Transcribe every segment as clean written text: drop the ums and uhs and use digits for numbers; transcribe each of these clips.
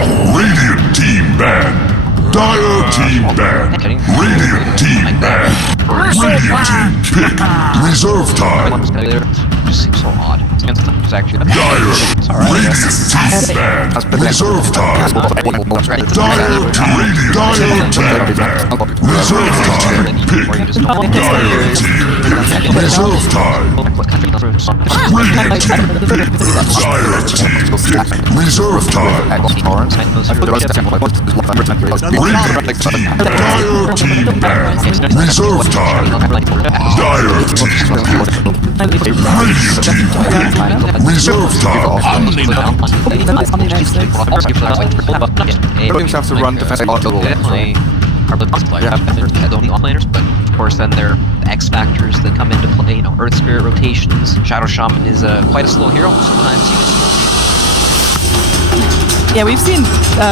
Radiant team banned. Dire team banned. Radiant team banned. Radiant team pick. Reserve time. Just seems so odd. It's actually Dire. Radiant team banned. Reserve time. Dire team banned. Reserve time. Pick. Dire team pick. Reserve time. Radiant team pick. Dire team pick. Reserve time. Radiant team. Dire team banned. Reserve time. Dire team pick. Radiant team pick. Reserve time. Williams have to run defensive definitely are the best players. They're the only off-laners, but of course then there are the X factors that come into play. You know, Earth Spirit rotations. Shadow Shaman is quite a slow hero. Sometimes you can Yeah, we've seen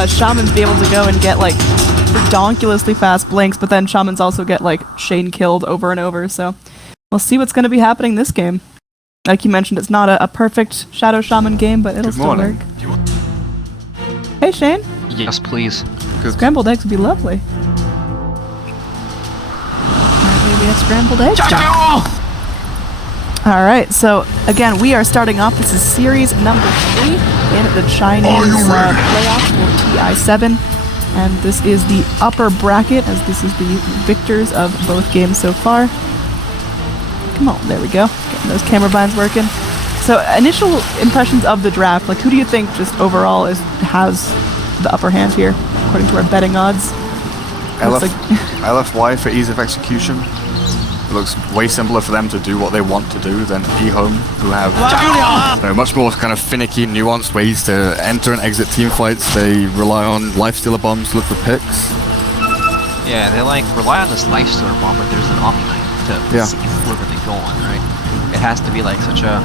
Shamans be able to go and get like redonkulously fast blinks, but then Shamans also get like Shane killed over and over, so we'll see what's going to be happening this game. Like you mentioned, it's not a perfect Shadow Shaman game, but it'll still work. Hey Shane. Yes, please. Scrambled eggs would be lovely. Alright, maybe a scrambled egg. Alright, so again, we are starting off. This is series number 3 in the Chinese playoff for Ti17. And this is the upper bracket, as this is the victors of both games so far. Come on, there we go. Getting those camera binds working. So, initial impressions of the draft, like who do you think just overall has the upper hand here, according to our betting odds? LFY for ease of execution. It looks way simpler for them to do what they want to do than eHome, who have much more kind of finicky, nuanced ways to enter and exit team fights. They rely on lifestealer bombs to look for picks. Yeah, they like rely on this lifestealer bomb, but there's an Omni to see where they go on, right? It has to be like such a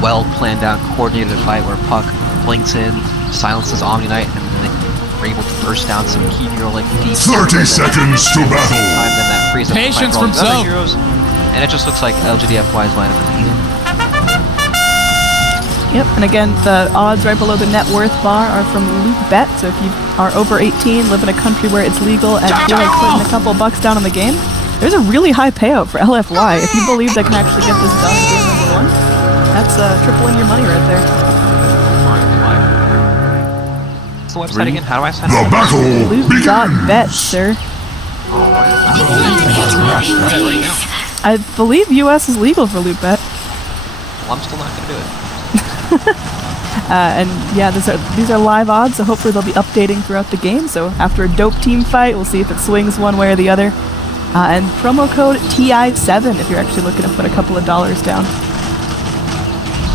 well planned out, coordinated fight where Puck blinks in, silences Omni Knight, and then they're able to burst down some key hero like deep. 30 seconds to battle. Then that frees up Patience the from fight for all the other heroes, and it just looks like LGDFY's lineup is easy. Yep, and again, the odds right below the net worth bar are from Loot Bet, so if you are over 18, live in a country where it's legal, and feel like putting a couple bucks down on the game, there's a really high payout for LFY. If you believe they can actually get this done in game number 1, that's tripling your money right there. What's the website again? How do I sign up? The battle Loot.bet, sir. I believe US is legal for Loot Bet. Well, I'm still not going to do it. And yeah, these are live odds, so hopefully they'll be updating throughout the game. So after a dope team fight, we'll see if it swings one way or the other. And promo code Ti7 if you're actually looking to put a couple of dollars down.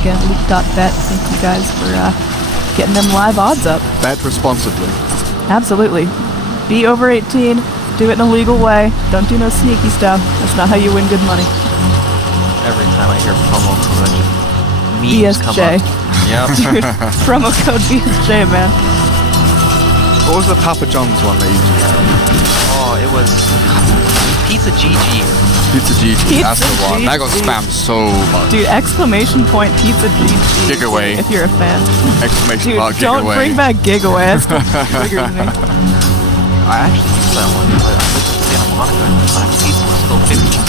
Again, Loot.bet, thank you guys for getting them live odds up. Bet responsibly. Absolutely. Be over 18, do it in a legal way, don't do no sneaky stuff. That's not how you win good money. Every time I hear promo code, memes come BSJ. up. Yep. Dude, promo code BSJ, man. What was the Papa John's one they used? Oh, it was Pizza GG. Pizza GG, that's the one. That got spammed so much. Dude, exclamation point Pizza GG. Giveaway. If you're a fan. Exclamation Dude, mark don't giveaway. bring back giveaway. That still triggers me. I actually used that one, but I looked at the Monica and the pizza was still $15.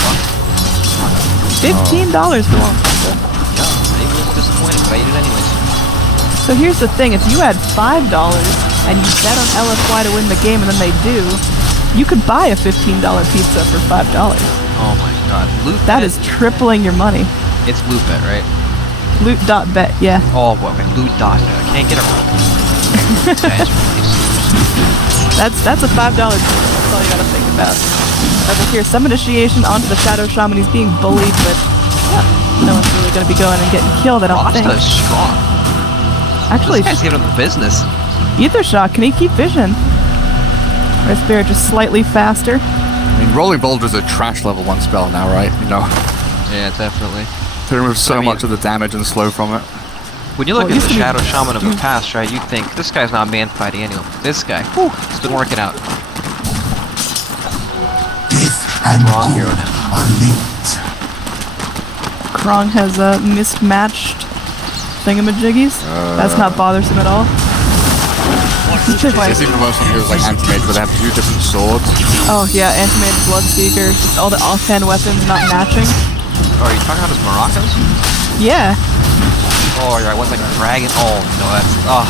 $15 for one pizza. Yeah, it was disappointing, but I ate it anyways. So here's the thing, if you had $5 and you bet on LFY to win the game and then they do, you could buy a $15 pizza for $5. Oh my god. Loot That bet is tripling your money. It's Loot Bet, right? Loot.bet, yeah. Oh, well, Loot.bet. I can't get it wrong. That is really That's a $5 pizza. That's all you gotta think about. Over here, some initiation onto the Shadow Shaman. He's being bullied, but yeah, no one's really gonna be going and getting killed, I don't think. Rasta is strong. Actually, this guy's giving him the business. Ether Shock, can he keep vision? Red Spirit just slightly faster. I mean, Rolling Boulder's a trash level 1 spell now, right? You know. Yeah, definitely. They remove so much of the damage and slow from it. When you look at the Shadow Shaman of the past, right, you think, this guy's not man fighting anyone. This guy, whew, it's been working out. Wrong hero now. Krong has mismatched thingamajiggies. That's not bothersome at all. It's even worse when heroes like Anti-Mage, where they have 2 different swords. Oh yeah, Anti-Mage, Bloodseeker, just all the offhand weapons not matching. Oh, are you talking about his maracas? Yeah. Oh, yeah, one's like a dragon. Oh, no, that's... Oh.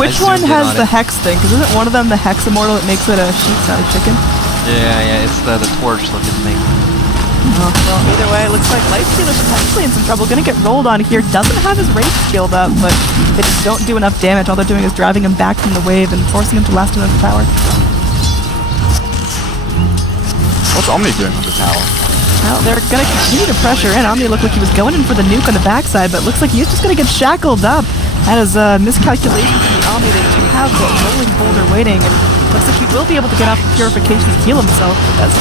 Which one has the Hex thing? Because isn't one of them the Hex Immortal that makes it a sheep, not a chicken? Yeah, it's the torch looking thing. Oh, well, either way, it looks like Lifestealer's potentially in some trouble. Gonna get rolled on here. Doesn't have his Wraith skilled up, but they just don't do enough damage. All they're doing is driving him back from the wave and forcing him to last enough power. What's Omni doing on the tower? Well, they're gonna continue to pressure in. Omni looked like he was going in for the nuke on the backside, but looks like he's just gonna get shackled up. That is a miscalculation from the Omni. They do have the rolling boulder waiting, and looks like he will be able to get off the purification to heal himself. But that's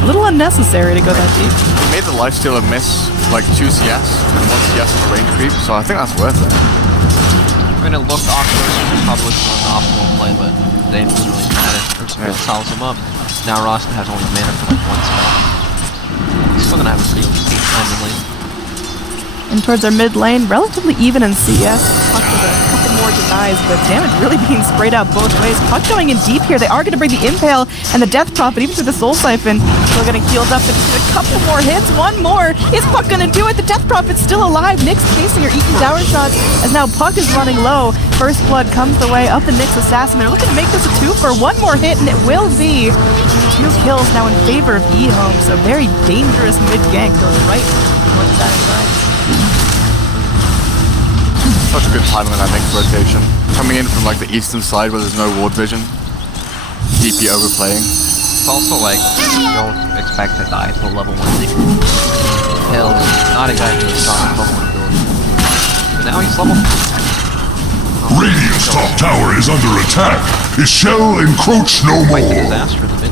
a little unnecessary to go that deep. He made the Lifestealer miss like 2 CS and 1 CS on the range creep, so I think that's worth it. I mean, it looked awkward. Probably was an optimal play, but they didn't really matter. It solves him up. Now Roston has only mana for like 1 spell. He's still gonna have a pretty okay time in lane. And towards our mid lane, relatively even in CS. Puck with a couple more denies, but damage really being sprayed out both ways. Puck going in deep here. They are going to bring the Impale and the Death Prophet, even through the Soul Siphon. Still getting healed up. And a couple more hits. One more. Is Puck going to do it? The Death Prophet's still alive. Nyx chasing her, eating tower shots, as now Puck is running low. First blood comes the way of the Nyx assassin. They're looking to make this a 2 for 1 more hit, and it will be 2 kills now in favor of E-Home. So very dangerous mid gank goes right towards that side. Such good timing on that next rotation. Coming in from like the eastern side where there's no ward vision. DP overplaying. It's also like, you don't expect to die to a level 1 thing. Hell, not exactly a strong level 1 ability. But now he's level 4. Radiant's top tower is under attack. It shall encroach no Quite the more. disaster in the mid.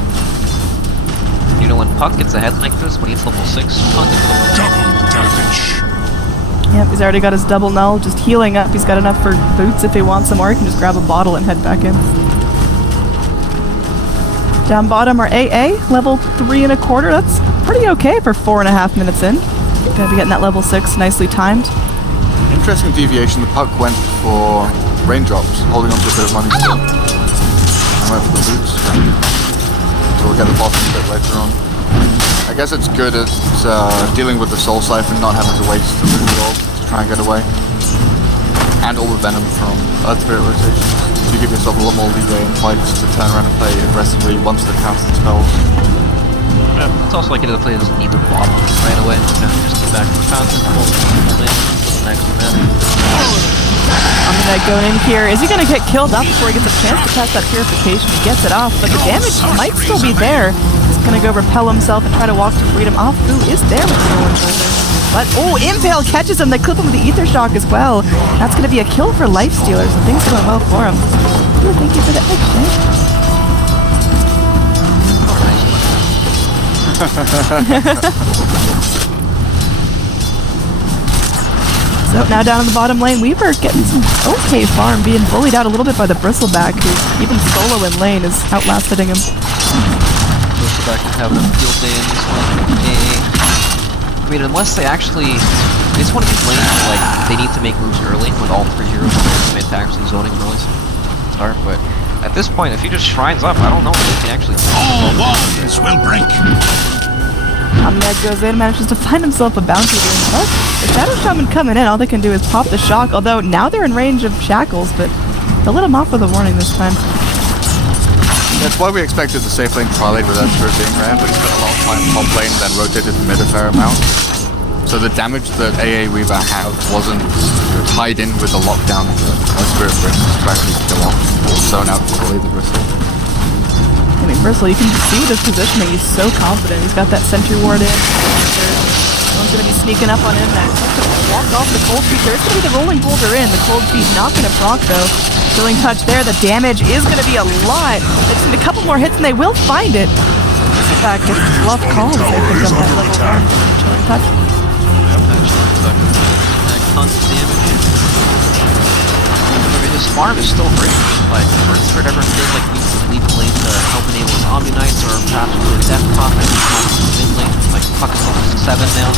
You know, when Puck gets ahead like this, when he's level 6, Puck is level 1. Double damage. Yep, he's already got his double null, just healing up. He's got enough for boots if he wants some, or he can just grab a bottle and head back in. Down bottom are AA, level 3 1/4. That's pretty okay for 4.5 minutes in. Gonna be getting that level 6 nicely timed. Interesting deviation. The Puck went for raindrops, holding on to a bit of money still. And went for the boots. So we'll get the bottom a bit later on. I guess it's good at dealing with the Soul Siphon, not having to waste the Moon Orb to try and get away. And all the Venom from Earth Spirit rotations. So you give yourself a lot more leeway in fights to turn around and play aggressively once the cast spells. Yeah, it's also like the player doesn't need the bottle right away. You know, just get back to the fountain, next minute. I'm gonna go in here. Is he gonna get killed up before he gets a chance to cast that purification? He gets it off, but the damage might still be there. He's gonna go repel himself and try to walk to freedom. Afu is there with no one shoulder. But, oh, Impale catches him. They clip him with the Ether Shock as well. That's gonna be a kill for Lifestealer, so things going well for him. Ooh, thank you for the exchange. So now down in the bottom lane, Weaver getting some okay farm, being bullied out a little bit by the Bristleback, who even solo in lane is outlasting him. Bristleback can have them field day in this one. I mean, unless they actually... It's one of these lanes where, like, they need to make moves early with all 3 heroes and to actually zoning early start, but at this point, if he just shrines up, I don't know if they can actually... All wands will break. Ahmed goes in, manages to find himself a bounty room. But the Shadow Shaman coming in, all they can do is pop the shock, although now they're in range of shackles, but they'll let him off with a warning this time. That's why we expected the safe lane Twilight with Earth Spirit being rare, but he spent a lot of time top lane, then rotated mid a fair amount. So the damage that AA Weaver had wasn't tied in with the lockdown that Earth Spirit brings to actually kill off or zone out fully the Bristle. I mean, Bristle, you can see with his positioning, he's so confident. He's got that sentry ward in. Someone's going to be sneaking up on him next. Walk off the cold feet. There's going to be the rolling boulder in. The cold feet not going to proc, though. Chilling touch there. The damage is going to be a lot. It's a couple more hits, and they will find it. Bristleback gets bluff calls, I think, on that level 1. Chilling touch. Tons of damage. I mean, his farm is still great. Like, if ever feels like he needs to leave the lane to help enable his Omni Knights, or perhaps with a Death Prophet, mid lane, like, fuck, it's level 7 now.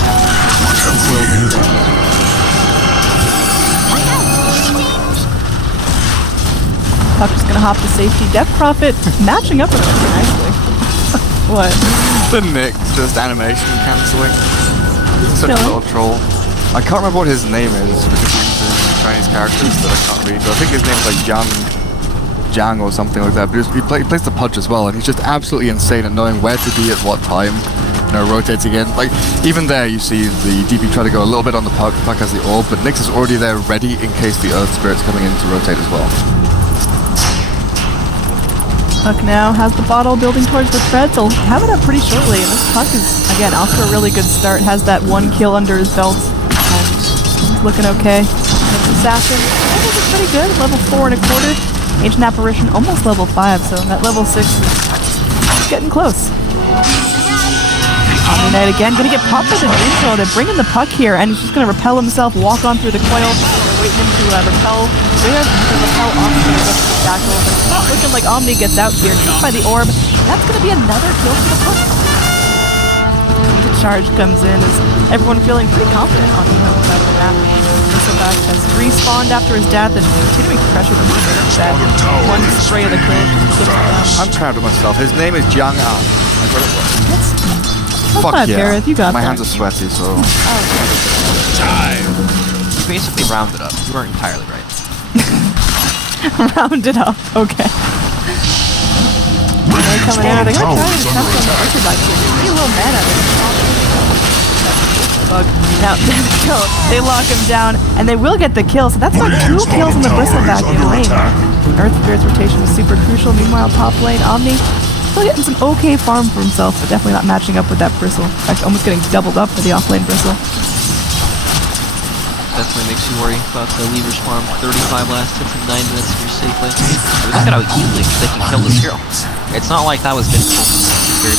Puck just gonna hop to safety. Death Prophet matching up with him pretty nicely. What? The Nick's just animation cancelling. Such a Killing. little troll. I can't remember what his name is because he uses Chinese characters that I can't read. But I think his name's like Jiang or something like that. But he plays the Pudge as well, and he's just absolutely insane at knowing where to be at what time. You know, rotating in. Like, even there you see the DP try to go a little bit on the Puck. Puck has the orb, but Nyx is already there ready in case the Earth Spirit's coming in to rotate as well. Puck now has the bottle building towards the treads. He'll have it up pretty shortly. And this Puck is, again, off to a really good start. Has that 1 kill under his belt. And he's looking okay. Assassin, levels are pretty good. Level 4 1/4. Ancient Apparition, almost level 5. So that level 6 is getting close. Omni-Knight again, gonna get popped with an intro. They're bringing the Puck here, and he's just gonna repel himself, walk on through the coil. They're waiting him to repel. They're gonna repel off the rest of the shackles. And looking like Omni gets out here, hit by the orb. That's gonna be another kill for the Puck. The charge comes in as everyone feeling pretty confident on the home side of the map. Bristleback has respawned after his death and continuing to pressure them to that one spray of the kill. I'm proud of myself. His name is Jiang An. I got it right. That's Fuck not yeah. Gareth, you got My that. hands are sweaty, so... You basically rounded up. You weren't entirely right. Round it up, okay. They're coming out. They're gonna try to test on the Bristleback here. They see a little mana. Bug. Now, they lock him down, and they will get the kill. So that's like 2 kills on the Bristleback in lane. Earth Spirit's rotation is super crucial. Meanwhile, top lane, Omni still getting some okay farm for himself, but definitely not matching up with that Bristle. In fact, almost getting doubled up for the offlane Bristle. Definitely makes you worry about the Lever's farm. 35 last hits in 9 minutes for your safe lane. Look at how easily they can kill this hero. It's not like that was difficult. Very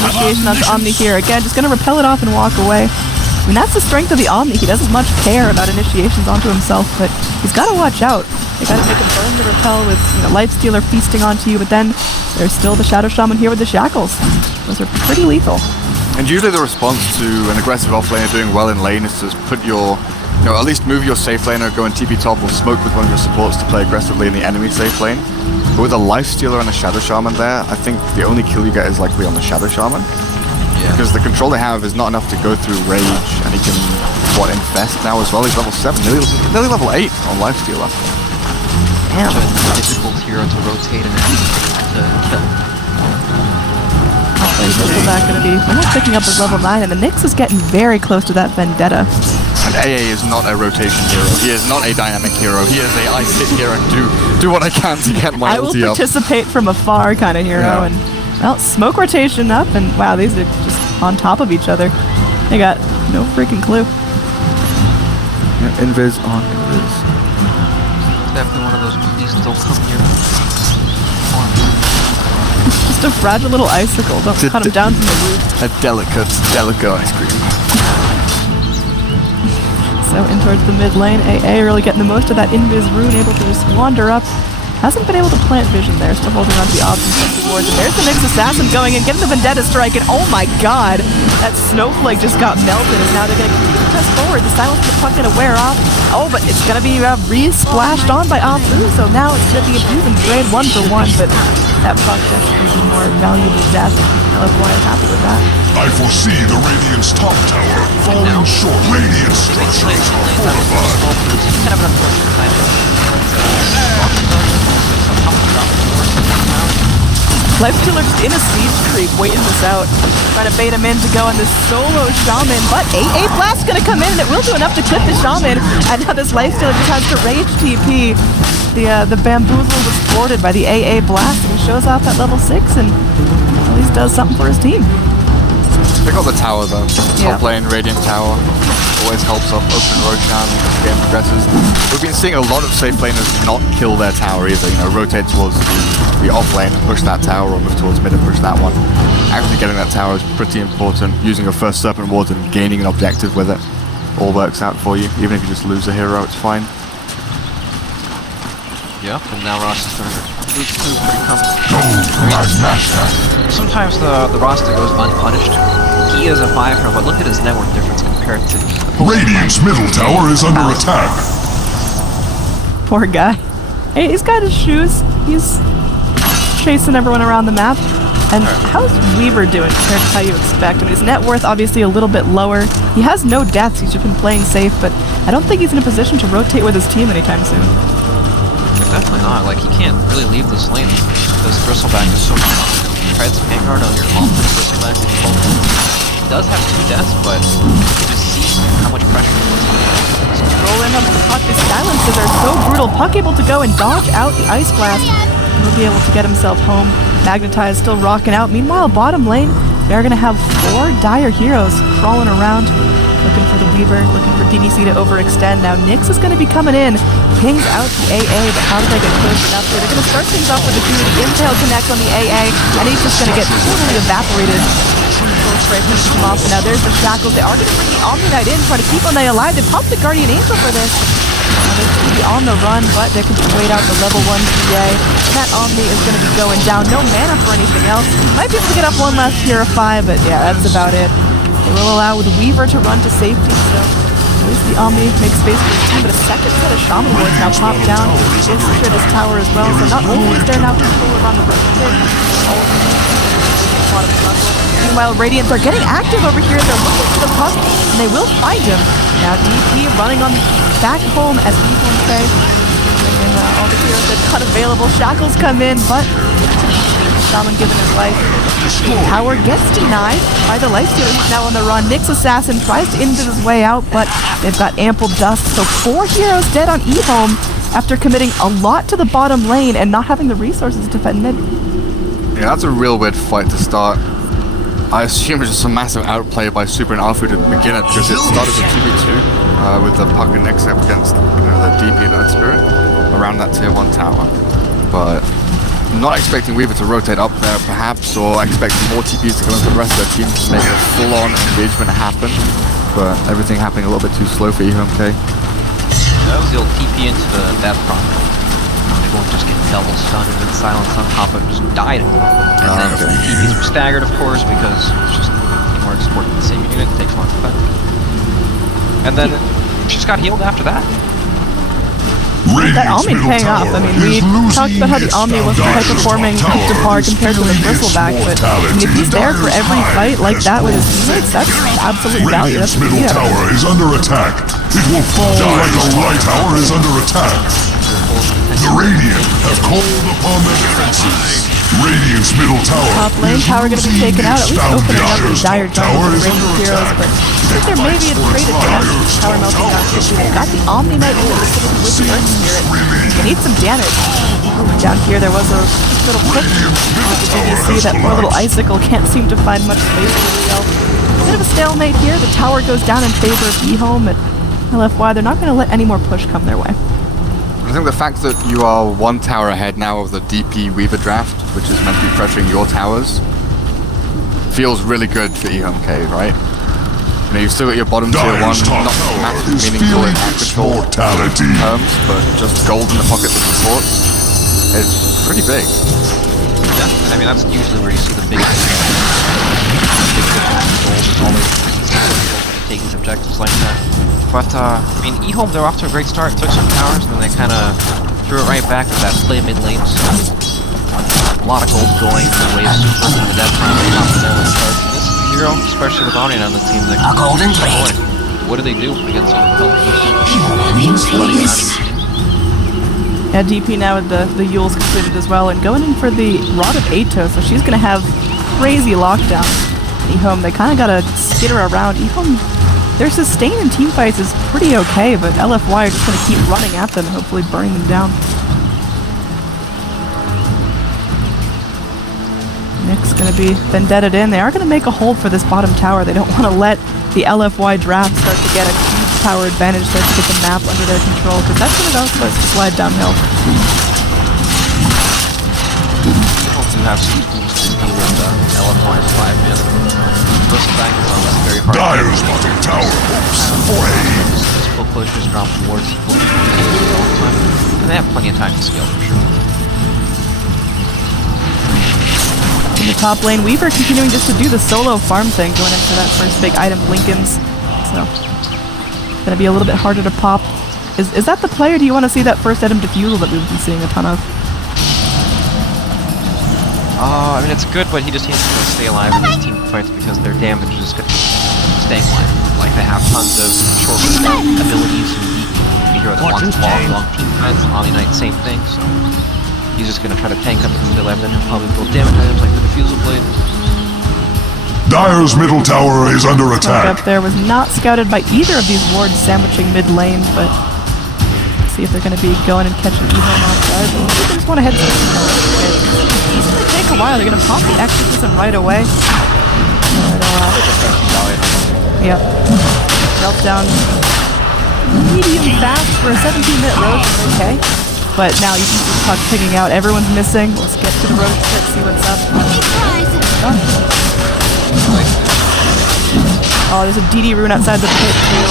Initiation onto Omni here. Again, just gonna repel it off and walk away. I mean, that's the strength of the Omni. He doesn't much care about initiations onto himself, but he's gotta watch out. They gotta make him burn the repel with, you know, Lifestealer feasting onto you, but then there's still the Shadow Shaman here with the Shackles. Those are pretty lethal. And usually the response to an aggressive offlaner doing well in lane is to put your, you know, at least move your safe laner, go and TP top or smoke with one of your supports to play aggressively in the enemy safe lane. But with a Lifestealer and a Shadow Shaman there, I think the only kill you get is likely on the Shadow Shaman. Yeah. Because the control they have is not enough to go through rage, and he can, infest now as well. He's level 7, nearly level 8 on Lifestealer. Damn. Such a difficult hero to rotate and to kill. Bristleback gonna be almost picking up his level 9, and the Nyx is getting very close to that Vendetta. And AA is not a rotation hero. He is not a dynamic hero. He is a I sit here and do what I can to get my I will ulti up. participate from afar kind of hero, Yeah. and well, smoke rotation up, and wow, these are just on top of each other. They got no freaking clue. Yeah, invis on invis. Definitely one of those please don't come near. Just a fragile little icicle. Don't cut him down from the roof. A delicate ice cream. So in towards the mid lane, AA really getting the most of that invis rune, able to just wander up. Hasn't been able to plant vision there, still holding on to the options towards it. There's the Nyx Assassin going in, getting the Vendetta strike, and oh my god, that snowflake just got melted, and now they're going to continue to press forward. The silence of the Puck going to wear off. Oh, but it's going to be re-splashed on by Apu, so now it's going to be a even trade 1-for-1, but that Puck definitely the more valuable death. LFY is happy with that. I foresee the Radiant's top tower falling short. Radiant structures are fortified. Kind of an unfortunate time. Lifestealer just in a siege creep, waiting this out. Trying to bait him in to go on this solo Shaman, but AA Blast's gonna come in, and it will do enough to clip the Shaman, and now this Lifestealer just has to rage TP. The bamboozle was thwarted by the AA Blast, and he shows off at level 6, and at least does something for his team. Pick up the tower though. Yeah. Top lane, Radiant Tower. Always helps up open Roshan as the game progresses. We've been seeing a lot of safe laners not kill their tower either, you know, rotate towards the off lane and push that tower, or move towards mid and push that one. Actually getting that tower is pretty important. Using your first Serpent Ward and gaining an objective with it all works out for you. Even if you just lose a hero, it's fine. Yep, and now Ross is going to lose pretty comfortably. Sometimes the roster goes unpunished. He is a 5-star, but look at his net worth difference compared to the Radiant's middle tower is under attack. Poor guy. Hey, he's got his shoes. He's chasing everyone around the map. And how's Weaver doing compared to how you expect? I mean, his net worth obviously a little bit lower. He has no deaths. He's just been playing safe, but I don't think he's in a position to rotate with his team anytime soon. Definitely not. Like, he can't really leave this lane because Bristleback is so strong. He tries to Vanguard on your off with Bristleback. He does have 2 deaths, but you just see how much pressure he puts on him. Roll in on the Puck. These silences are so brutal. Puck able to go and dodge out the Ice Blast. He'll be able to get himself home. Magnetize still rocking out. Meanwhile, bottom lane, they're going to have 4 dire heroes crawling around, looking for the Weaver, looking for DDC to overextend. Now Nyx is going to be coming in. Pings out the AA, but how do they get close enough here? They're going to start things off with a dude. Intel connects on the AA, and he's just going to get totally evaporated. Right, finish him off. And now there's the Shackles. They are going to bring the Omni Knight in, trying to keep Omni alive. They pop the Guardian Angel for this. They're going to be on the run, but they can wait out the level 1 PA. And that Omni is going to be going down. No mana for anything else. Might be able to get up one last Purify, but yeah, that's about it. They will allow the Weaver to run to safety, so at least the Omni makes space for his team. But a second set of Shaman Wards now popped down. They secure this tower as well, so not only is there now control around the meanwhile, Radiants are getting active over here. They're looking for the Puck, and they will find him. Now DP running on back home as people say. And all the heroes that cut available. Shackles come in, but Shaman given his life. Tower gets denied by the Lifestealer. He's now on the run. Nyx Assassin tries to injure his way out, but they've got ample dust. So 4 heroes dead on E-Home after committing a lot to the bottom lane and not having the resources to defend mid. Yeah, that's a real weird fight to start. I assume it's just a massive outplay by Super and Alpha to begin it, because it started with 2v2 with the Puck and Nyx up against the DP and Earth Spirit around that tier 1 tower. But not expecting Weaver to rotate up there perhaps, or expecting more TPs to come into the rest of their team to make a full-on engagement happen. But everything happening a little bit too slow for EHOMK. That was the old TP into the death prompt. They won't just get double stunned and then silence on top of it, just died. And then the TPs were staggered, of course, because it's just more supporting the same unit, it takes more effect. And then she just got healed after that. That Omni paying off. I mean, we talked about how the Omni wasn't quite performing up to par compared to the Bristleback, but I mean, if he's there for every fight like that with his teammates, that's absolute value. That's what middle tower is under attack. It will fall. Dire's right tower is under attack. The Radiant have called upon their defenses. Radiant's middle tower. Top lane tower going to be taken out, at least opening up the dire jungle for the Radiant heroes, but I think there may be a trade against tower melting down. They've got the Omni Knight in the city with the Earth Spirit. They need some damage. Down here there was a little clip with the DDC. That poor little icicle can't seem to find much space for himself. A bit of a stalemate here. The tower goes down in favor of E-Home, and LFY, they're not going to let any more push come their way. I think the fact that you are 1 tower ahead now of the DP Weaver draft, which is meant to be pressuring your towers, feels really good for EHOMK, right? You know, you've still got your bottom tier 1, not massively meaningful in control terms, but just gold in the pocket to support is pretty big. Yeah, and I mean, that's usually where you see the biggest gold is always taking objectives like that. But, I mean, E-Home, they're off to a great start, took some towers, and then they kind of threw it right back with that play mid lane, so a lot of gold going, the waves looking the death prime on top of them. This is the hero, especially with Onion on the team, that a golden blade. What do they do against a Yeah, DP now with the Yules completed as well, and going in for the Rod of Atos, so she's going to have crazy lockdown. E-Home, they kind of got to skitter around. E-Home, their sustain in teamfights is pretty okay, but LFY are just going to keep running at them and hopefully burning them down. Nyx going to be vendetted in. They are going to make a hold for this bottom tower. They don't want to let the LFY draft start to get a huge tower advantage, start to get the map under their control, because that's when it all starts to slide downhill. You have some teams to deal with LFY's 5-man. Bristleback is on this very hard. Dire's bottom tower. This full push just dropped wards all the time. And they have plenty of time to scale for sure. In the top lane, Weaver continuing just to do the solo farm thing, going into that first big item, Lincoln's. So Gonna be a little bit harder to pop. Is that the play, or do you want to see that first item defusal that we've been seeing a ton of? I mean, it's good, but he just needs to stay alive in these team fights because their damage is just staying alive. Like, they have tons of short abilities and hero that wants to walk along team fights. Omni Knight, same thing, so he's just gonna try to tank up and stay alive, and then he'll probably build damage items like the defusal blade. Dire's middle tower is under attack. Up there was not scouted by either of these wards sandwiching mid lane, but let's see if they're going to be going and catching Evo outside. They just want to head to the It's going to take a while. They're going to pop the exorcism right away. Yep. Meltdown. Medium fast for a 17-minute road is okay. But now you can see the puck picking out. Everyone's missing. Let's get to the road pit, see what's up. Oh, there's a DD rune outside the pit too.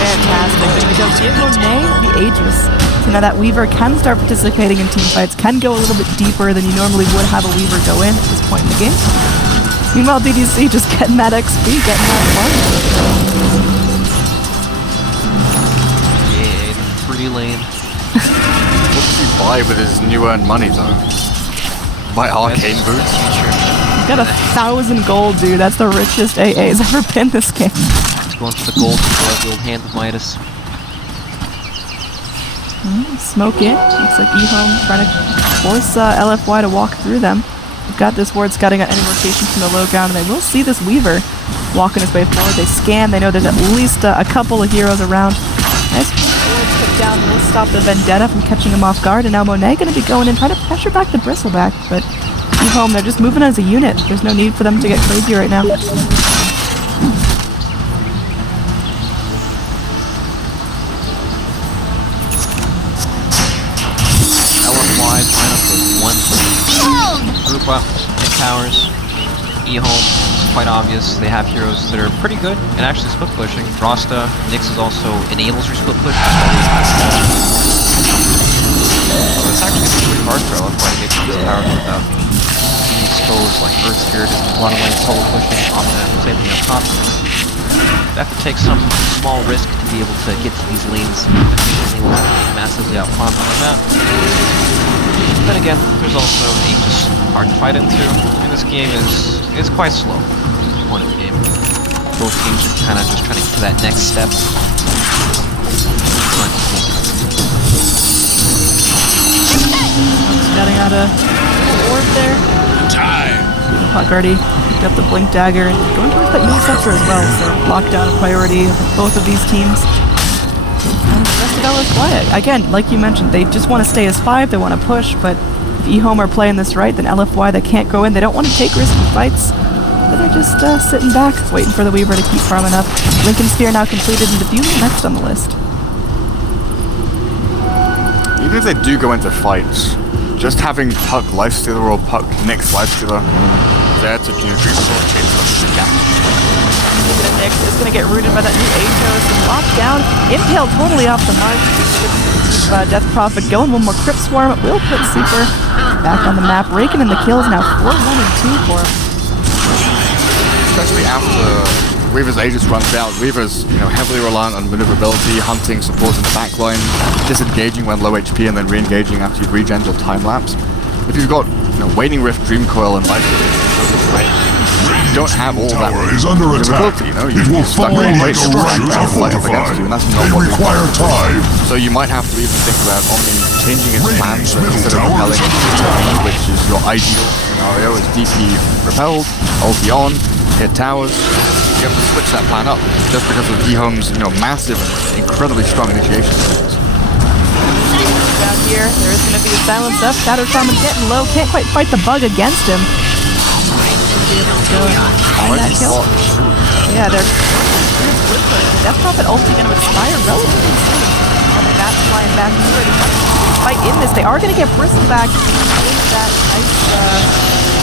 Fantastic. They're going to go give Monet the Aegis. So now that Weaver can start participating in team fights, can go a little bit deeper than you normally would have a Weaver go in at this point in the game. Meanwhile, DDC just getting that XP, getting that fun. Yeah, the free lane. What does he buy with his new earned money, though? Buy arcane boots? He's got 1,000 gold, dude. That's the richest AA's ever been this game. He's going for the gold for the old hand of Midas. Smoke in. Looks like E-Home trying to force LFY to walk through them. We've got this ward scouting on any rotation from the low ground, and they will see this Weaver walking his way forward. They scan. They know there's at least a couple of heroes around. Nice ward put down. Will stop the Vendetta from catching him off guard, and now Monet going to be going in, trying to pressure back the Bristleback, but E-Home, they're just moving as a unit. There's no need for them to get crazy right now. LFY line up with one group up, hit towers, E-Home. It's quite obvious they have heroes that are pretty good and actually split pushing. Rosta, Nyx is also enables your split push. So it's actually pretty hard for LFY to get these towers without being exposed, like Earth Spirit is a lot of lanes solo pushing on the same thing up top. They have to take some small risk to be able to get to these lanes efficiently without being massively out front on the map. Then again, there's also Aegis hard to fight into, and this game is quite slow at this point in the game. Both teams are kind of just trying to get to that next step. Scouting out a ward there. Puck already picked up the Blink Dagger and going towards that Yule Scepter as well, so lockdown a priority of both of these teams. And the rest of LFY, again, like you mentioned, they just want to stay as 5, they want to push, but if E-Home are playing this right, then LFY, they can't go in, they don't want to take risky fights, but they're just sitting back, waiting for the Weaver to keep farming up. Lincoln Sphere now completed and Diffusal next on the list. Even if they do go into fights, just having Puck Lifestealer or Puck Nyx Lifestealer there to do dream the gap. Nyx is going to get rooted by that new Aegis and locked down. Impale totally off the mark. Death Prophet going. One more Crypt Swarm. Will put Super back on the map. Raking in the kills now 4-1 and 2 for him. Especially after Weaver's Aegis runs out. Weaver's heavily reliant on maneuverability, hunting, support in the backline, disengaging when low HP and then re-engaging after you've regens or time-lapse. If you've got Waning Rift, Dream Coil, and Life, you don't have all that maneuverability. It will fall like a rock against you, and that's not what require time. So you might have to even think about Omni changing its plans instead of repelling DP, which is your ideal scenario, is DP repelled, ulti on, hit towers. You have to switch that plan up just because of E-Home's massive and incredibly strong initiation skills. Down here, there is going to be a silence up. Shadow Shaman getting low, can't quite fight the bug against him. Be able to go find that kill. Yeah, they're Death Prophet ulti going to expire relatively soon. And the Bat's flying back here to fight in this. They are going to get Bristleback into that nice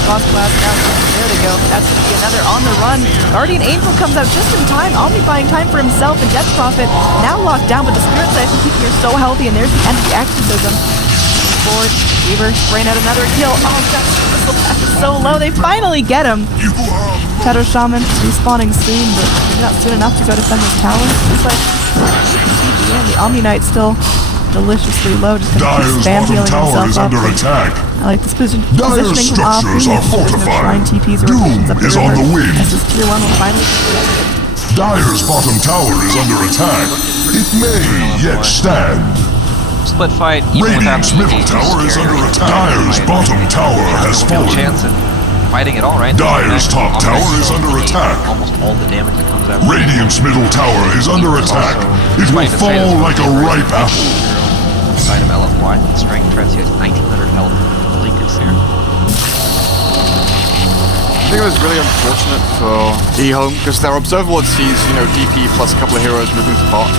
Boss Blast now. There they go. That's going to be another on the run. Guardian Angel comes out just in time. Omni buying time for himself, and Death Prophet now locked down, but the Spirit Sight is keeping her so healthy, and there's the end of the Exorcism. forward. Weaver spraying out another kill. Oh, that Bristleback is so low. They finally get him. Ti17 respawning soon, but maybe not soon enough to go defend this tower. Looks like the Omni Knight still deliciously low, just gonna keep spam Dire's healing bottom tower himself is up. under attack. I like this positioning Dire's from off. structures are fortified. Shrine TPs or Doom rotations up the is river. on the wing. As this tier 1 will finally Dire's bottom tower is under attack. It may yet stand. Split fight, even without Radiant's middle tower is under attack. Dire's bottom tower has no fallen. chance of fighting at all, right? Dire's top tower is under attack. Almost all the damage that comes out. Radiant's middle tower is under attack. It will fall like a ripe apple. Side of LFY, strength threats, he has 1900 health. Blink is there. I think it was really unfortunate for eHome because their observer sees, DP plus a couple of heroes moving to bot,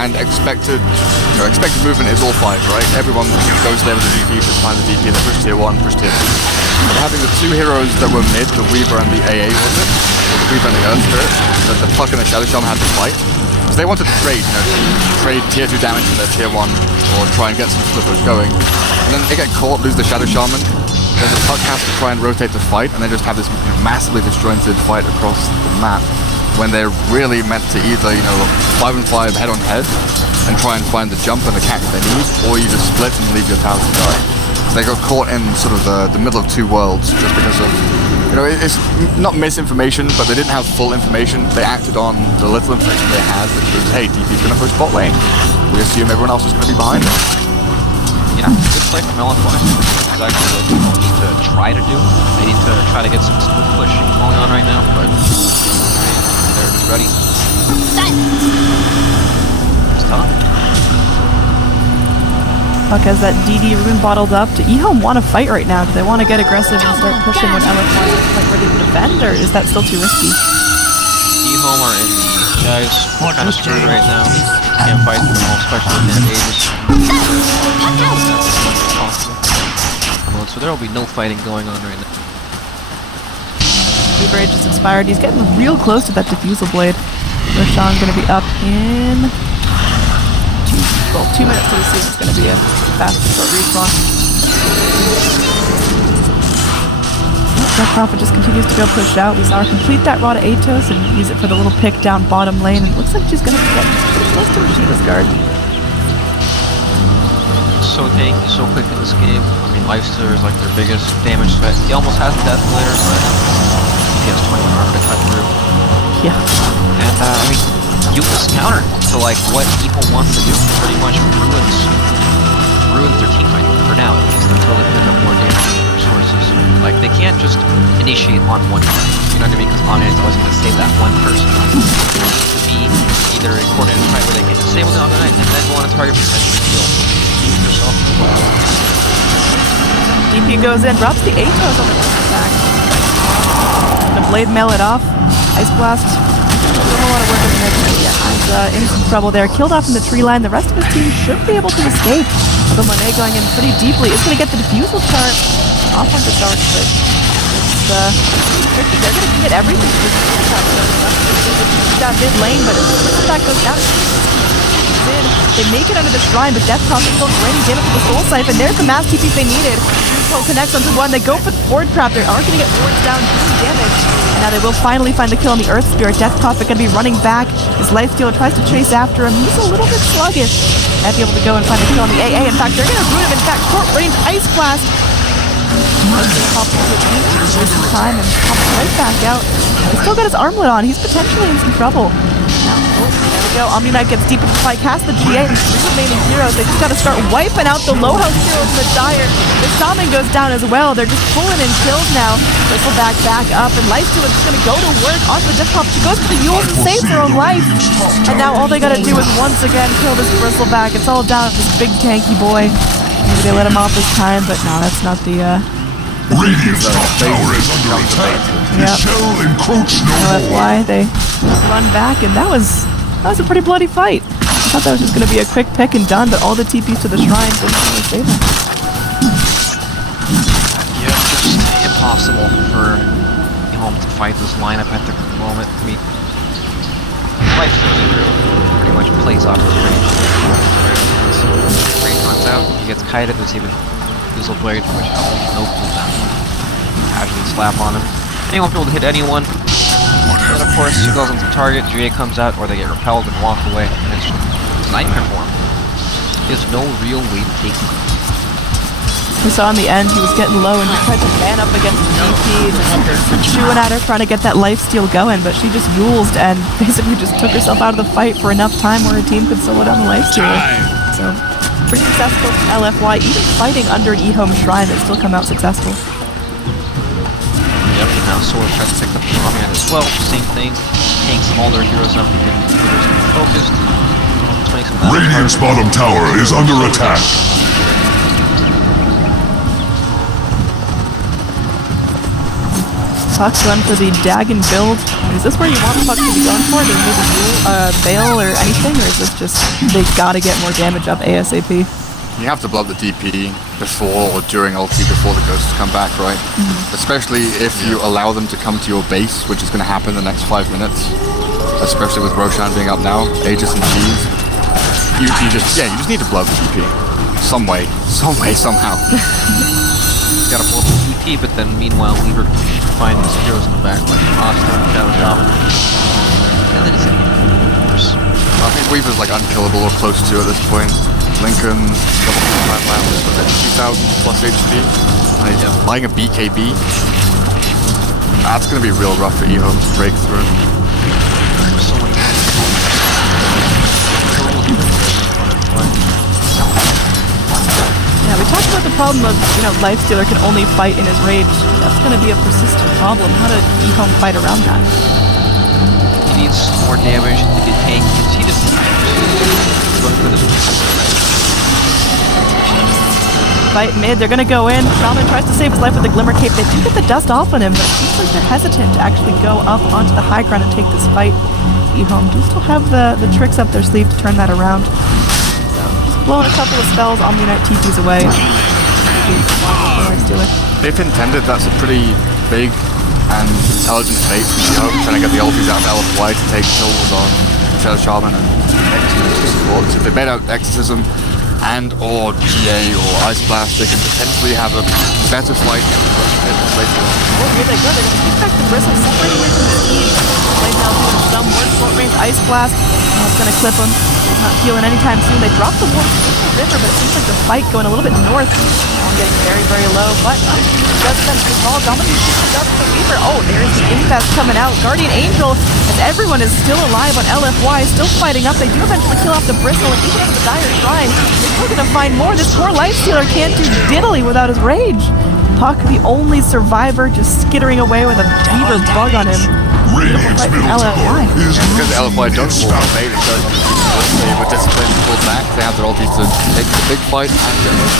and expected movement is all 5, right? Everyone goes there with the DP, just find the DP, they push tier 1, push tier 2. But having the 2 heroes that were mid, the Weaver and the AA, was it? Or the Weaver and the Earth Spirit, that the Puck and the Shadow Shaman had to fight. Because they wanted to trade, trade tier 2 damage to their tier 1, or try and get some flippers going. And then they get caught, lose the Shadow Shaman. Then the Puck has to try and rotate the fight, and they just have this massively disjointed fight across the map when they're really meant to either, 5 and 5 head on head and try and find the jump and the catch they need, or you just split and leave your tower to die. So they got caught in sort of the middle of 2 worlds just because of, it's not misinformation, but they didn't have full information. They acted on the little information they had, which was, hey, DP's gonna push bot lane. We assume everyone else is gonna be behind them. Yeah, good play from LFY. Exactly what people need to try to do. They need to try to get some split pushing going on right now, but they're just ready. It's tough. Puck has that DD rune bottled up. Do eHome want to fight right now? Do they want to get aggressive and start pushing when LFY is ready to defend, or is that still too risky? eHome are in the guys kind of screwed right now. Can't fight them all, especially in their ages. So there will be no fighting going on right now. Super Age is expired. He's getting real close to that Diffusal Blade. Roshan going to be up in 2 minutes to see if it's going to be a fast short respawn. That Prophet just continues to go push out. We saw her complete that Raw to Atos and use it for the little pick down bottom lane, and it looks like she's going to get close to Rashida's guard. So tanky, so quick in this game. I mean, Lifestealer is like their biggest damage threat. He almost has the Death Layer, but he has 21 armor to cut through. Yeah. And I mean, Yuka's counter to like what people wants to do pretty much ruins their team fight for now, at least until they pick up more damage from resources. Like they can't just initiate on one guy. You know what I mean? Because Omni is always going to save that one person. To be either a coordinated fight where they can disable the Omni and then go on a target potentially kill yourself. DP goes in, drops the Atos on the attack. The blade mail it off. Ice Blast. Doesn't want to work in the mid. Yeah, he's in some trouble there. Killed off in the tree line. The rest of his team should be able to escape. Although Monet going in pretty deeply. It's going to get the Diffusal chart off on the dark, but it's tricky. They're going to commit everything to this attack. That mid lane, but if that goes down, in. They make it under the shrine, but Death Prophet still draining damage with the Soul Siphon. There's the mass TP they needed. Pull connects onto one. They go for the Ward Trap. They are going to get wards down, doing damage. And now they will finally find the kill on the Earth Spirit. Death Prophet going to be running back. His Life Stealer tries to chase after him. He's a little bit sluggish. Might be able to go and find the kill on the AA. In fact, they're going to ruin him. In fact, short range Ice Blast. This time and pops right back out. He's still got his armlet on. He's potentially in some trouble. Now, there we go. Omni Knight gets deep into the fight, casts the GA, and 3 remaining heroes. They just gotta start wiping out the low health heroes in the Dire. The Shaman goes down as well. They're just pulling in kills now. Bristleback back up, and Lifestealer is gonna go to work on the Death Pop. She goes for the Yules and saves her own life. And now all they gotta do is once again kill this Bristleback. It's all down to this big tanky boy. Maybe they let him off this time, but no, that's not the Radiant's top tower is under attack. It shall encroach no more. That's why they run back, and that was a pretty bloody fight. I thought that was just going to be a quick pick and done, but all the TPs to the shrine didn't really save them. Yeah, just impossible for home to fight this lineup at the moment. I mean, Lifestealer pretty much plays off his range. Range runs out, he gets kited, there's even Fizzle Blade, which no cooldown. Casually slap on him. And he won't be able to hit anyone. And of course, he goes into target, GA comes out, or they get repelled and walk away. And it's nightmare for him. There's no real way to take him. We saw in the end he was getting low and he tried to man up against the DP, just chewing at her, trying to get that lifesteal going, but she just Yulesed and basically just took herself out of the fight for enough time where her team could solo down the lifestealer. So, pretty successful from LFY. Even fighting under an E-Home Shrine, they still come out successful. Yep, and now Sword tries to pick up the Omniad as well. Same thing. Tanks all their heroes up and get focused. Radiant's bottom tower is under attack. Puck's going for the Dagon build. Is this where you want Puck to be going for? Do you need a Veil or anything? Or is this just they gotta get more damage up ASAP? You have to blow up the DP before or during ulti before the ghosts come back, right? Especially if you allow them to come to your base, which is going to happen in the next 5 minutes. Especially with Roshan being up now, Aegis and Cheese. You just need to blow up the DP. Some way, somehow. Gotta pull up the DP, but then meanwhile Weaver finds his heroes in the back like Asta, Shadow Drop. And then he's in. I think Weaver's like unkillable or close to at this point. Lincoln, double combat land with 2,000 plus HP. Buying a BKB. That's gonna be real rough for E-Home to break through. So many Yeah, we talked about the problem of, Lifestealer can only fight in his rage. That's going to be a persistent problem. How to E-Home fight around that? He needs more damage to get tank. He just going for this. Fight mid, they're going to go in. Shaman tries to save his life with the Glimmer Cape. They do get the dust off on him, but it seems like they're hesitant to actually go up onto the high ground and take this fight. E-Home do still have the tricks up their sleeve to turn that around. Blowing a couple of spells, Omni-Knight TPs away. If intended, that's a pretty big and intelligent fate from E-Home, trying to get the ultis out of LFY to take kills on Shadow Shaman and Exorcism supports. If they made out Exorcism and or GA or Ice Blast, they could potentially have a better fight in the Oh, here they go. They're going to keep back the Bristle, separating it from the team. Right now doing some work, short range Ice Blast. It's going to clip him. He's not healing anytime soon. They dropped the ward in the river, but it seems like the fight going a little bit north. Getting very, very low, but does sense the ball. Dominating shoots up for Weaver. Oh, there's the infest coming out. Guardian Angel, as everyone is still alive on LFY, still fighting up. They do eventually kill off the Bristle, and even with the Dire Shrine, they're still going to find more. This poor Lifestealer can't do diddly without his rage. Puck, the only survivor, just skittering away with a Weaver bug on him. Radiant's middle tower is because LFY don't pull out bait, it does. They were disciplined, pulled back. They have their ultis to take the big fight and get it.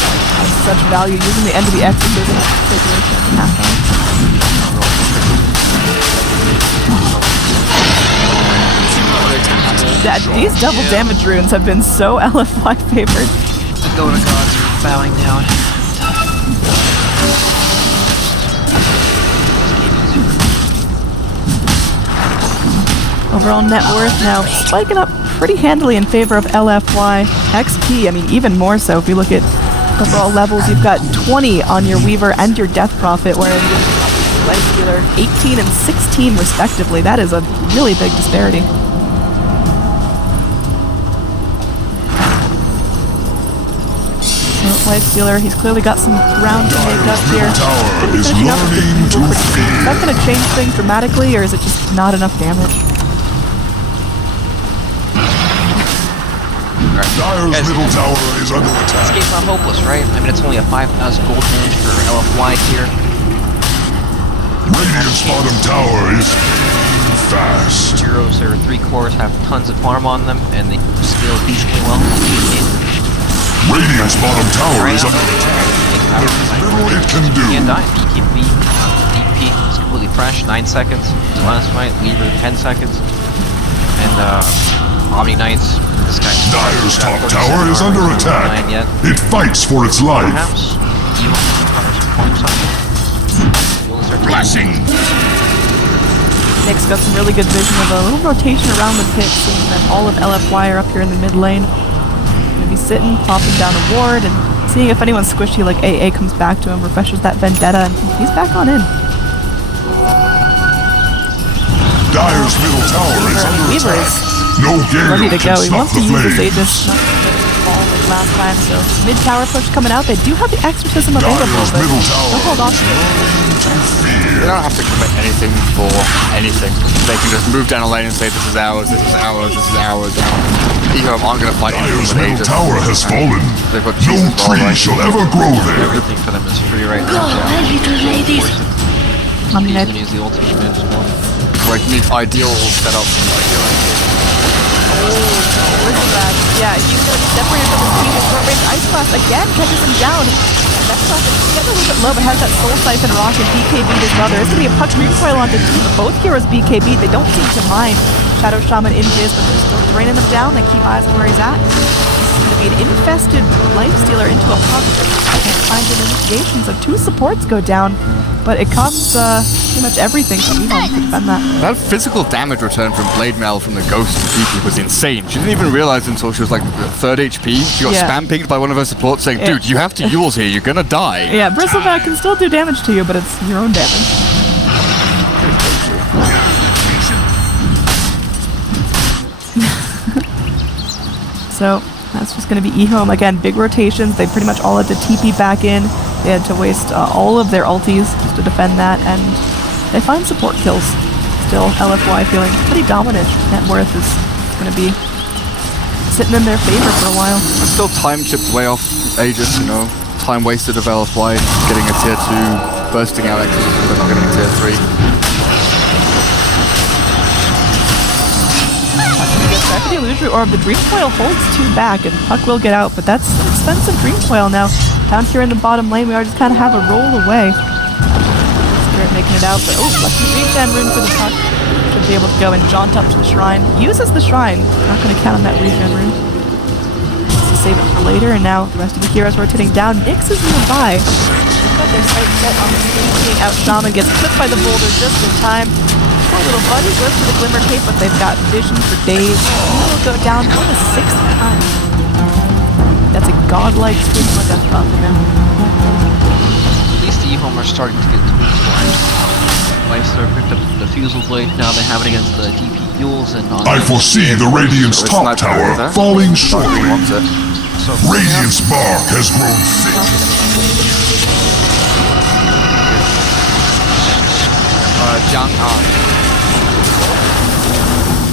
Such value using the end of the exorcism to take away from half time. These double damage runes have been so LFY favored. The Dota gods are bowing down. Overall net worth now spiking up pretty handily in favor of LFY. XP, I mean, even more so if you look at overall levels. You've got 20 on your Weaver and your Death Prophet, whereas your Lifestealer 18 and 16 respectively. That is a really big disparity. So Lifestealer, he's clearly got some ground to make up here. tower is learning to fear. Is that going to change things dramatically, or is it just not enough damage? Dire's middle tower is under attack. This game's not hopeless, right? I mean, it's only a 5,000 gold damage for LFY here. Radiant's bottom tower is fast. Heroes, there are 3 cores, have tons of farm on them, and they scale decently well. Radiant's bottom tower is under attack. There is little it can do. Can't die. EKB, DP is completely fresh, 9 seconds. The last fight, Weaver, 10 seconds. And Omni-Knights, this guy's Dire's top tower is under attack. It fights for its life. Perhaps. Blessing. Nick's got some really good vision of a little rotation around the pit, seeing that all of LFY are up here in the mid lane. Gonna be sitting, popping down a ward, and Seeing if anyone squishy like AA comes back to him, refreshes that vendetta, and he's back on in. Dire's middle tower is under Weaver attack. is No gale ready to can go. He stop wants to the use his flames. Aegis, not to fall like last time, so mid tower push coming out. They do have the exorcism available, Dire's but middle tower. don't hold on to it. They don't have to commit anything for anything. They can just move down a lane and say, this is ours, this is ours, this is ours. Ehome aren't going to fight anything Dire's with middle Aegis. tower has fallen. They've got No Jesus ball, tree right? shall ever grow there. Everything for them is free right Go, now. my little ladies. I mean, He's gonna use the ultimate advantage as well. Like, neat ideal setup. yeah, he's going to be separated from his team. His short range Ice Blast again catches him down. Next Blast is getting a little bit low, but has that Soul Siphon Rock and BKB as well. There is going to be a puck recoil onto team. Both heroes BKB. They don't seem to mind Shadow Shaman in Jizz, but they're still draining them down. They keep eyes on where he's at. It's going to be an infested Lifestealer into a puck. Can't find an initiation, so 2 supports go down. But it costs pretty much everything for Ehome to defend that. That physical damage return from Blade Mail from the Ghost and PP was insane. She didn't even realize until she was like 3rd HP. She got Yeah. spam pinged by one of her supports saying, dude, you have to Yules here, you're gonna die. Yeah, Bristleback can still do damage to you, but it's your own damage. So that's just going to be Ehome. Again, big rotations. They pretty much all had to TP back in. They had to waste all of their ultis just to defend that, and they find support kills. Still, LFY feeling pretty dominant. Net worth is going to be sitting in their favor for a while. There's still time chipped way off Aegis, you know. Time wasted of LFY getting a tier 2, bursting out exorcism, but not getting a tier 3. After the Illusory Orb, the Dream Coil holds 2 back, and Puck will get out, but that's an expensive Dream Coil now. Down here in the bottom lane, we are just kind of have a roll away. Spirit making it out, but oh, lucky regen rune for the Puck. Should be able to go and jaunt up to the shrine. Uses the shrine. Not going to count on that regen rune. So save it for later, and now the rest of the heroes rotating down. Nyx is nearby. They've got their sights set on the taking out Shaman, gets clipped by the boulder just in time. Poor little buddy goes for the Glimmer Cape, but they've got vision for days. He will go down for the 6th time. That's a godlike scream of death drop now. At least the Ehome are starting to get tools for it. Lifestealer picked up the Fusel Blade, now they have it against the DP Yules and on I foresee the Radiant's It's top not tower there. falling He shortly. wants it. so Radiant's bark has grown thick. Jiang Han.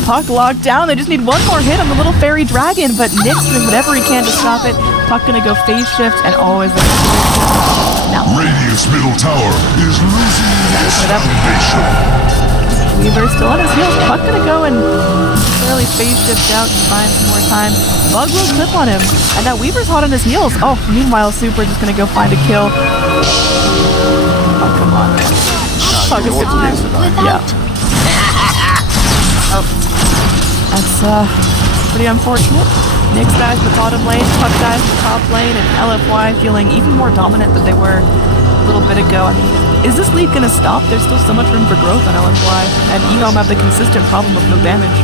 Puck locked down. They just need one more hit on the little fairy dragon, but Nyx doing whatever he can to stop it. Puck gonna go phase shift and always now. Radiant's middle tower is losing its foundation. Weaver's still on his heels. Puck gonna go and fairly phase shift out and find some more time. Bug will clip on him, and now Weaver's hot on his heels. Oh, meanwhile Super just gonna go find a kill. Oh, come on. Puck is yeah. Oh, that's pretty unfortunate. Nyx dies the bottom lane, Puck dies the top lane, and LFY feeling even more dominant than they were a little bit ago. I mean, is this lead gonna stop? There's still so much room for growth on LFY, and Ehome have the consistent problem of no damage.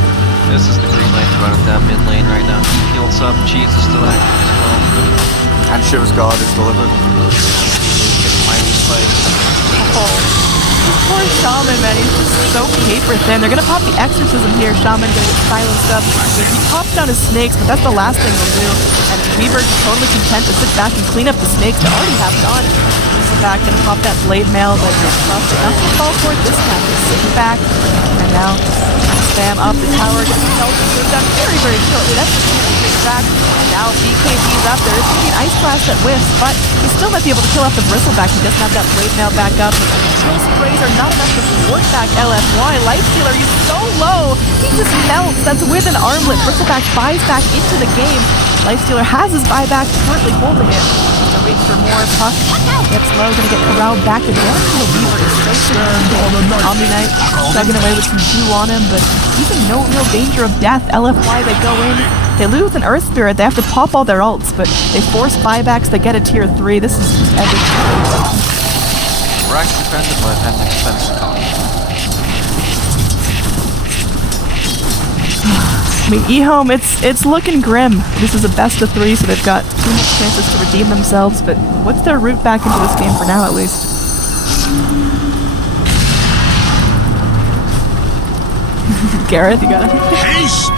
this is the green light to run at that mid lane right now. He healed some, Cheese is still active as well. And Shiv's Guard is delivered. Getting minus fight. Oh, poor Shaman, man, he's just so paper thin. They're gonna pop the exorcism here. Shaman gonna get silenced up. He pops down his snakes, but that's the last thing he'll do. And Weaver's totally content to sit back and clean up the snakes that already have gone. Back gonna pop that blade mail, but enough to fall for it this time. He's sitting back, and now spam up the tower. Gets himself moved down very, very shortly. That's the back. And now BKB's up. There is gonna be an ice blast that whiffs, but he still might be able to kill off the bristleback. He doesn't have that blade mail back up. Skill sprays are not enough to thwart back LFY. Lifestealer, he's so low. He just melts. That's with an armlet. Bristleback buys back into the game. Lifestealer has his buyback, currently holding it. So waits for more. Puck gets low, gonna get corralled back again. The Weaver is straight to Omni Knight, chugging away with some Q on him, but he's in no real danger of death. LFY, they go in. They lose an Earth Spirit. They have to pop all their ults, but they force buybacks. They get a tier 3. This is just epic. We're actually defended, but at an expensive cost. I mean, eHome, it's looking grim. This is a best of 3, so they've got 2 chances to redeem themselves, but what's their route back into this game for now, at least? Gareth, you got it? Haste!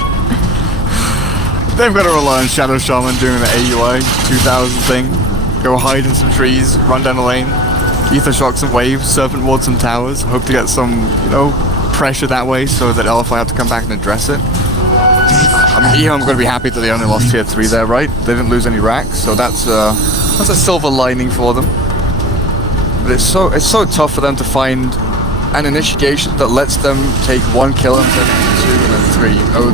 They've got to rely on Shadow Shaman doing the AUI 2000 thing. Go hide in some trees, run down a lane, Ether shock some waves, Serpent ward some towers, hope to get some, you know, pressure that way so that LFI have to come back and address it. I mean, eHome's going to be happy that they only lost tier 3 there, right? They didn't lose any racks, so that's a silver lining for them. But it's so tough for them to find an initiation that lets them take 1 kill and then 2 and then 3. You know,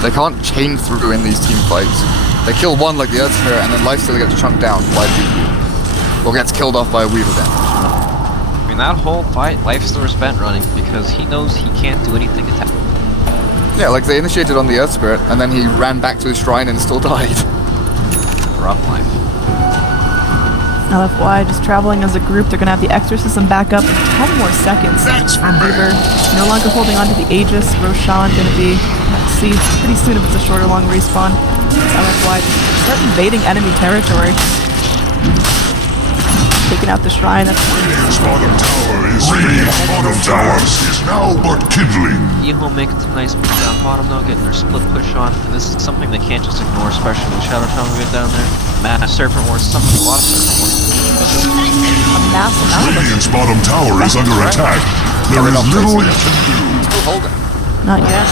they can't chain through in these team fights. They kill 1 like the Earth Spirit and then Lifestealer gets chunked down by DP. Or gets killed off by a Weaver damage. I mean, that whole fight, Lifestealer spent running because he knows he can't do anything attack. Yeah, like they initiated on the Earth Spirit and then he ran back to his shrine and still died. Rough life. LFY just traveling as a group. They're going to have the Exorcism back up in 10 more seconds. That's for me. Weaver no longer holding on to the Aegis. Roshan going to be, let's see, pretty soon if it's a shorter long respawn. LFY start invading enemy territory. Taking out the shrine. That's Radiant's bottom tower is now but kindling. eHome making some nice moves down bottom though, getting their split push on. And this is something they can't just ignore, especially with Shadow Shaman get down there. Mass Serpent Wars, a lot of Serpent Wars. a massive amount of them. Radiant's bottom tower is under attack. There is little you can do. Still holding. Not yet.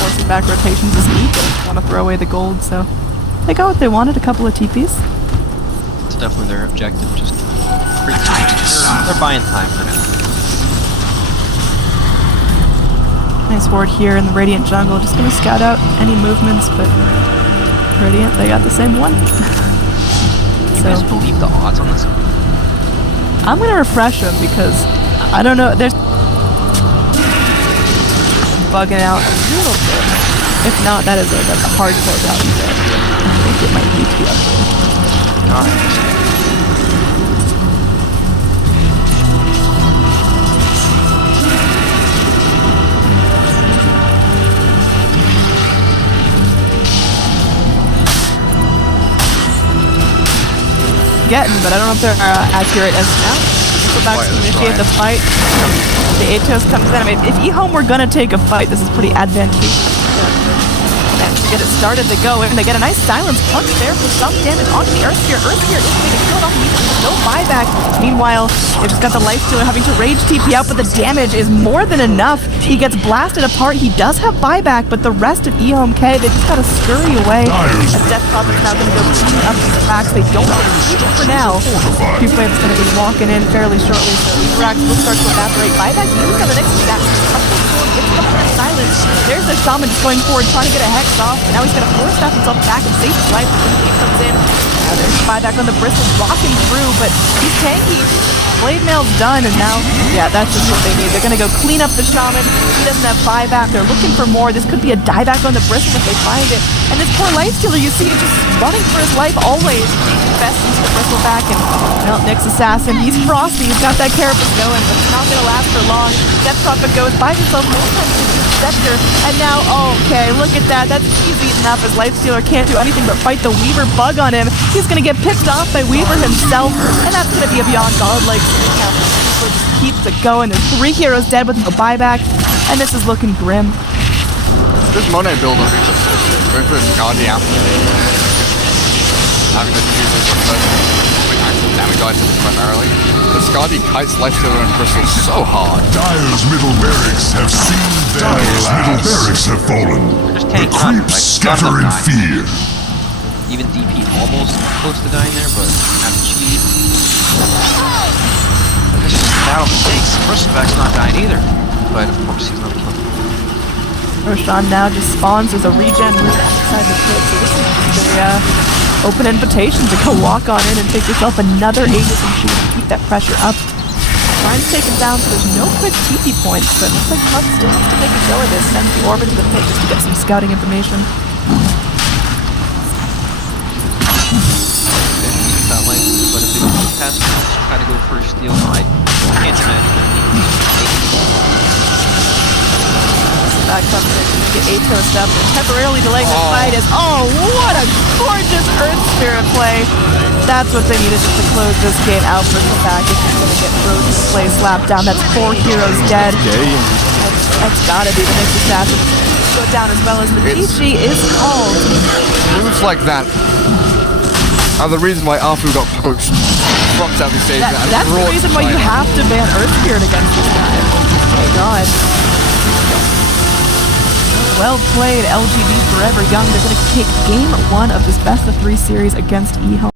Forcing back rotations is neat. They want to throw away the gold, so they got what they wanted, a couple of TPs. It's definitely their objective, just they're buying time for now. Nice ward here in the Radiant jungle. Just going to scout out any movements, but Radiant, they got the same one. You guys believe the odds on this? I'm going to refresh them because, I don't know, there's bugging out a little bit. If not, that's a hardcore value there. I think it might need to be updated. Alright. Getting, but I don't know if they're accurate as now. Go back to initiate the fight. The Atos comes in. I mean, if eHome were gonna take a fight, this is pretty advantageous. And to get it started, they go in. They get a nice silence punch there for some damage onto the Earthsphere. Earthsphere is getting killed off. No buyback. Meanwhile, they've just got the Lifestealer having to rage TP out, but the damage is more than enough. He gets blasted apart. He does have buyback, but the rest of eHome K, they just gotta scurry away. As Death Prophet's now gonna go clean up the tracks. They don't have to keep it for now. Wave's gonna be walking in fairly shortly, so these racks will start to evaporate. Buyback used on the next stack. Silence. There's the Shaman just going forward, trying to get a hex off, but now he's gonna force himself back and save his life when the game comes in. Now there's buyback on the Bristle, rocking through, but he's tanky. Blade Mail's done, and now, yeah, that's just what they need. They're gonna go clean up the Shaman. He doesn't have buyback. They're looking for more. This could be a dieback on the Bristle if they find it. And this poor Lifestealer, you see, just running for his life always. Best into the Bristle back, and well, Nick's assassin, he's frosty. He's got that carapace going, but it's not gonna last for long. Death Prophet goes, buys himself more time to the Scepter, and now, okay, look at that. That's easy enough as Lifestealer can't do anything but fight the Weaver bug on him. He's gonna get picked off by Weaver himself, and that's gonna be a beyond godlike count. So just keeps it going. There's 3 heroes dead with no buyback, and this is looking grim. This Monet build up is just going for this Guardian. Having to use this active damage items primarily. The Skadi kites Lifestealer and Crystal so hard. Dire's middle barracks have seen their middle barracks have fallen. The creeps scatter in fear. Even DP almost close to dying there, but have cheat. It's just a battle of mistakes. Crucifix not dying either, but of course he's not killed. Roshan now just spawns with a regen move outside the pit, so this is just a open invitation to go walk on in and take yourself another Aegis and shoot and keep that pressure up. Ryan's taken down, so there's no quick TP points, but it looks like Puck still needs to make a go of this. Send the orbit to the pit just to get some scouting information. That life, but if they don't test, try to go first steal. I can't imagine. that comes in to get Atos up and temporarily delaying the fight is, oh, what a gorgeous Earth Spirit play. That's what they needed just to close this game out for the back. It's just going to get frozen in place, slapped down. That's 4 heroes dead. That's got to be the next assassin. Go down as well as the PG is called. Moves like that are the reason why Arfu got poached from Southeast Asia. That's the reason why you have to ban Earth Spirit against this guy. Oh my god. Well played, LGD Forever Young. They're going to take game 1 of this best of 3 series against eHome.